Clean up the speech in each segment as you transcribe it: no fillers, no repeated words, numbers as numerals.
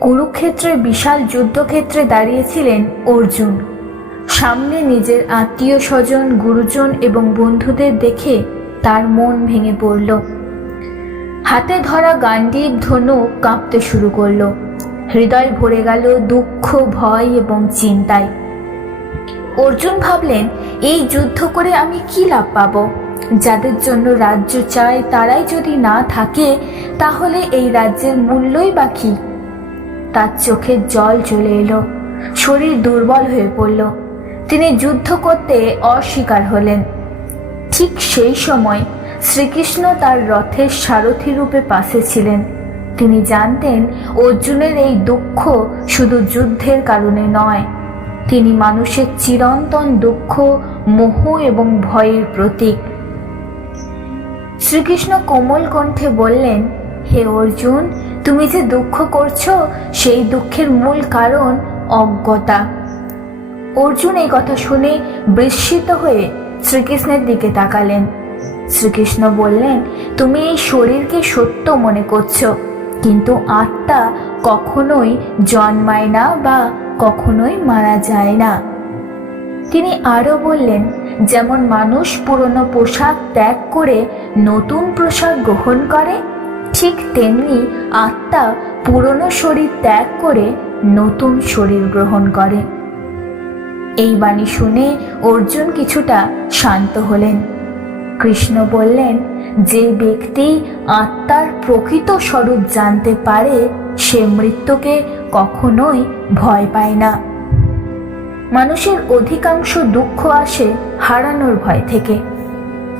কুরুক্ষেত্রে বিশাল যুদ্ধক্ষেত্রে দাঁড়িয়েছিলেন অর্জুন। সামনে নিজের আত্মীয় স্বজন, গুরুজন এবং বন্ধুদের দেখে তার মন ভেঙে পড়ল। হাতে ধরা গান্ডীব ধনুক কাঁপতে শুরু করল। হৃদয় ভরে গেল দুঃখ, ভয় এবং চিন্তায়। অর্জুন ভাবলেন, এই যুদ্ধ করে আমি কি লাভ পাবো? যাদের জন্য রাজ্য চাই তারাই যদি না থাকে, তাহলে এই রাজ্যের মূল্যই বা কি? তার চোখের জল চলে এলো, শরীর দুর্বল হয়ে পড়ল। তিনি যুদ্ধ করতে অস্বীকার হলেন। ঠিক সেই সময় শ্রীকৃষ্ণ তার রথের সারথি রূপে পাশে ছিলেন। তিনি জানতেন অর্জুনের এই দুঃখ শুধু যুদ্ধের কারণে নয়, তিনি মানুষের চিরন্তন দুঃখ, মোহ এবং ভয়ের প্রতীক। শ্রীকৃষ্ণ কোমল কণ্ঠে বললেন, হে অর্জুন, তুমি যে দুঃখ করছো সেই দুঃখের মূল কারণ অজ্ঞতা। অর্জুন এই কথা শুনে বিস্মিত হয়ে শ্রীকৃষ্ণের দিকে তাকালেন। শ্রীকৃষ্ণ বললেন, তুমি এই শরীরকে সত্য মনে করছো, কিন্তু আত্মা কখনোই জন্মায় না বা কখনোই মারা যায় না। তিনি আরও বললেন, যেমন মানুষ পুরনো পোশাক ত্যাগ করে নতুন পোশাক গ্রহণ করে, ঠিক তেমনি আত্মা পুরনো শরীর ত্যাগ করে নতুন শরীর গ্রহণ করে। এই বাণী শুনে অর্জুন কিছুটা শান্ত হলেন। কৃষ্ণ বললেন, যে ব্যক্তি আত্মার প্রকৃত স্বরূপ জানতে পারে সে মৃত্যুকে কখনোই ভয় পায় না। মানুষের অধিকাংশ দুঃখ আসে হারানোর ভয় থেকে।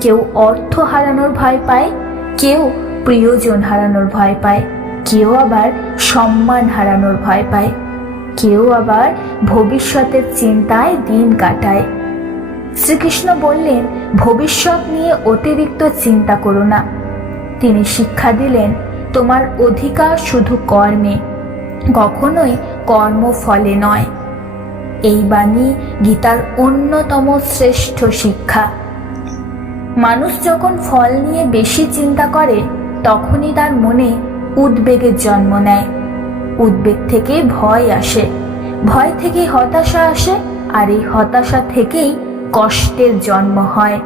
কেউ অর্থ হারানোর ভয় পায়, কেউ প্রিয়জন হারানোর ভয় পায়, কেউ আবার সম্মান হারানোর ভয় পায়, কেউ আবার ভবিষ্যতের চিন্তায় দিন কাটায়। শ্রীকৃষ্ণ বললেন, ভবিষ্যৎ নিয়ে অতিরিক্ত চিন্তা করো না। তিনি শিক্ষা দিলেন, তোমার অধিকার শুধু কর্মে, কখনোই কর্মফলে নয়। এই বাণী গীতার অন্যতম শ্রেষ্ঠ শিক্ষা। মানুষ যখন ফল নিয়ে বেশি চিন্তা করে, তখনই তার মনে উদ্বেগের জন্ম নেয়। উদ্বেগ থেকে ভয় আসে, ভয় থেকে হতাশা আসে, আর এই হতাশা থেকেই কষ্টের জন্ম হয়।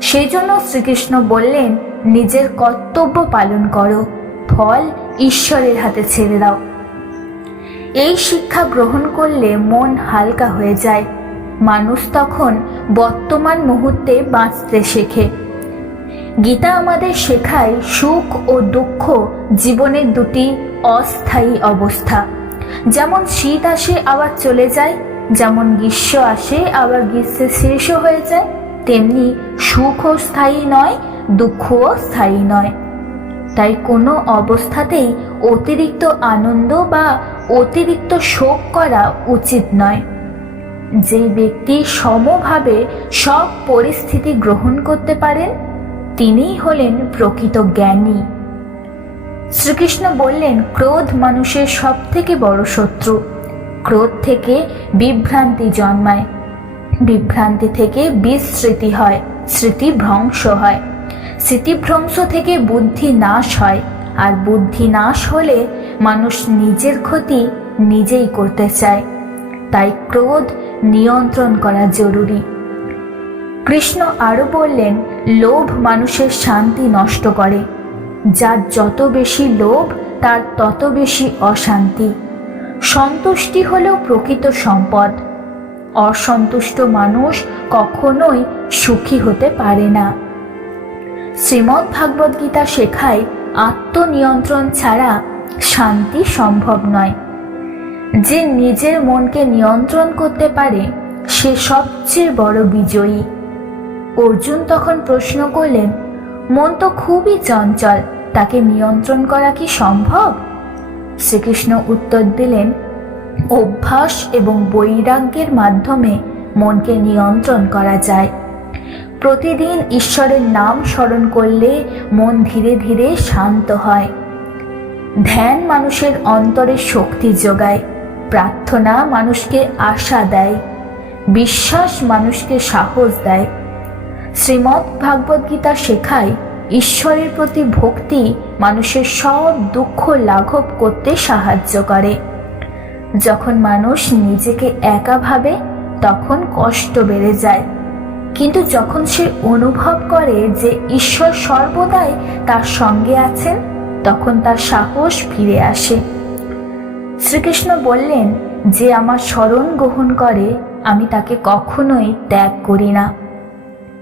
সেই জন্য শ্রীকৃষ্ণ বললেন, নিজের কর্তব্য পালন করো, ফল ঈশ্বরের হাতে ছেড়ে দাও। এই শিক্ষা গ্রহণ করলে মন হালকা হয়ে যায়। মানুষ তখন বর্তমান মুহূর্তে বাঁচতে শেখে। গীতা আমাদের শেখায়, সুখ ও দুঃখ জীবনের দুটি অস্থায়ী অবস্থা। যেমন শীত আসে আবার চলে যায়, যেমন গ্রীষ্ম আসে আবার গ্রীষ্মের শেষও হয়ে যায়, তেমনি সুখও স্থায়ী নয়, দুঃখও স্থায়ী নয়। তাই কোনো অবস্থাতেই অতিরিক্ত আনন্দ বা অতিরিক্ত শোক করা উচিত নয়। যে ব্যক্তি সমভাবে সব পরিস্থিতি গ্রহণ করতে পারেন, তিনিই হলেন প্রকৃত জ্ঞানী। শ্রীকৃষ্ণ বললেন, ক্রোধ মানুষের সব থেকে বড় শত্রু। ক্রোধ থেকে বিভ্রান্তি জন্মায়, বিভ্রান্তি থেকে বিস্মৃতি হয়, স্মৃতি ভ্রংশ হয়, স্মৃতিভ্রংশ থেকে বুদ্ধি নাশ হয়, আর বুদ্ধি নাশ হলে মানুষ নিজের ক্ষতি নিজেই করতে চায়। তাই ক্রোধ নিয়ন্ত্রণ করা জরুরি। কৃষ্ণ আরও বললেন, লোভ মানুষের শান্তি নষ্ট করে। যার যত বেশি লোভ তার তত বেশি অশান্তি। সন্তুষ্টি হলেও প্রকৃত সম্পদ। অসন্তুষ্ট মানুষ কখনোই সুখী হতে পারে না। শ্রীমদ্ ভাগবত গীতা শেখায়, আত্মনিয়ন্ত্রণ ছাড়া শান্তি সম্ভব নয়। যে নিজের মনকে নিয়ন্ত্রণ করতে পারে সে সবচেয়ে বড় বিজয়ী। অর্জুন তখন প্রশ্ন করলেন, মন তো খুবই চঞ্চল, তাকে নিয়ন্ত্রণ করা কি সম্ভব? শ্রীকৃষ্ণ উত্তর দিলেন, অভ্যাস এবং বৈরাগ্যের মাধ্যমে মনকে নিয়ন্ত্রণ করা যায়। প্রতিদিন ঈশ্বরের নাম স্মরণ করলে মন ধীরে ধীরে শান্ত হয়। ধ্যান মানুষের অন্তরে শক্তি যোগায়, প্রার্থনা মানুষকে আশা দেয়, বিশ্বাস মানুষকে সাহস দেয়। শ্রীমদ্ ভাগবত গীতা শেখায়, ঈশ্বরের প্রতি ভক্তি মানুষের সব দুঃখ লাঘব করতে সাহায্য করে। যখন মানুষ নিজেকে একা ভাবে তখন কষ্ট বেড়ে যায়, কিন্তু যখন সে অনুভব করে যে ঈশ্বর সর্বদাই তার সঙ্গে আছেন তখন তার সাহস ফিরে আসে। শ্রীকৃষ্ণ বললেন, যে আমার শরণ গ্রহণ করে আমি তাকে কখনোই ত্যাগ করি না।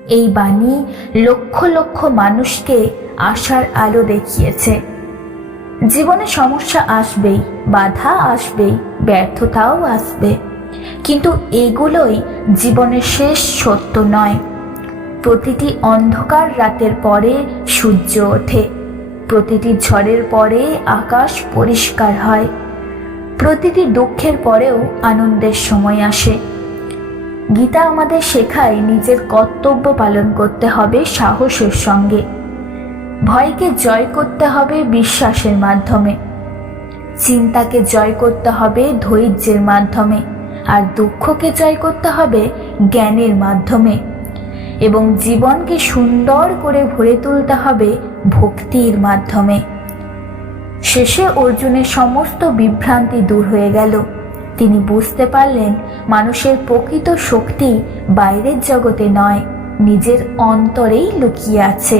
এই বাণী লক্ষ লক্ষ মানুষকে আশার আলো দেখিয়েছে। জীবনে সমস্যা আসবেই, বাধা আসবেই, ব্যর্থতাও আসবে, কিন্তু এগুলোই জীবনের শেষ সত্য নয়। প্রতিটি অন্ধকার রাতের পরে সূর্য ওঠে, প্রতিটি ঝড়ের পরে আকাশ পরিষ্কার হয়, প্রতিটি দুঃখের পরেও আনন্দের সময় আসে। গীতা আমাদের শেখায় নিজের কর্তব্য পালন করতে হবে সাহসের সঙ্গে। ভয়কে জয় করতে হবে বিশ্বাসের মাধ্যমে, চিন্তাকে জয় করতে হবে ধৈর্যের মাধ্যমে, আর দুঃখকে জয় করতে হবে জ্ঞানের মাধ্যমে, এবং জীবনকে সুন্দর করে ভরে তুলতে হবে ভক্তির মাধ্যমে। শেষে অর্জুনের সমস্ত বিভ্রান্তি দূর হয়ে গেল। তিনি বুঝতে পারলেন মানুষের প্রকৃত শক্তি বাইরের জগতে নয়, নিজের অন্তরেই লুকিয়ে আছে।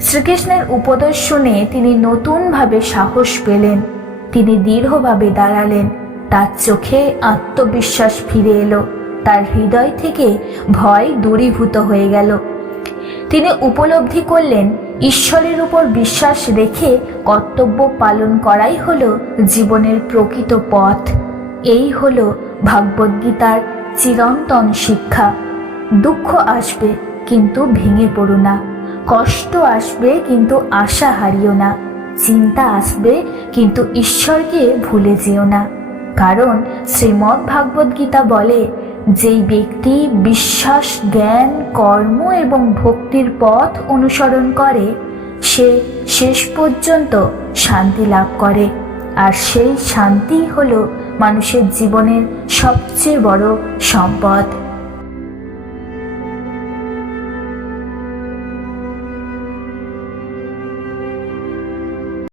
শ্রীকৃষ্ণের উপদেশ শুনে তিনি নতুনভাবে সাহস পেলেন। তিনি দৃঢ়ভাবে দাঁড়ালেন, তার চোখে আত্মবিশ্বাস ফিরে এলো, তার হৃদয় থেকে ভয় দূরীভূত হয়ে গেল। তিনি উপলব্ধি করলেন ঈশ্বরের উপর বিশ্বাস রেখে কর্তব্য পালন করাই হলো জীবনের প্রকৃত পথ। এই হলো ভাগবদ্গীতার চিরন্তন শিক্ষা। দুঃখ আসবে কিন্তু ভেঙে পড়ো না, কষ্ট আসবে কিন্তু আশা হারিও না, চিন্তা আসবে কিন্তু ঈশ্বরকে ভুলে যেও না। কারণ শ্রীমদ্ ভাগবদ্গীতা বলে, যেই ব্যক্তি বিশ্বাস, জ্ঞান, কর্ম এবং ভক্তির পথ অনুসরণ করে সে শেষ পর্যন্ত শান্তি লাভ করে, আর সেই শান্তি হলো মানুষের জীবনের সবচেয়ে বড় সম্পদ।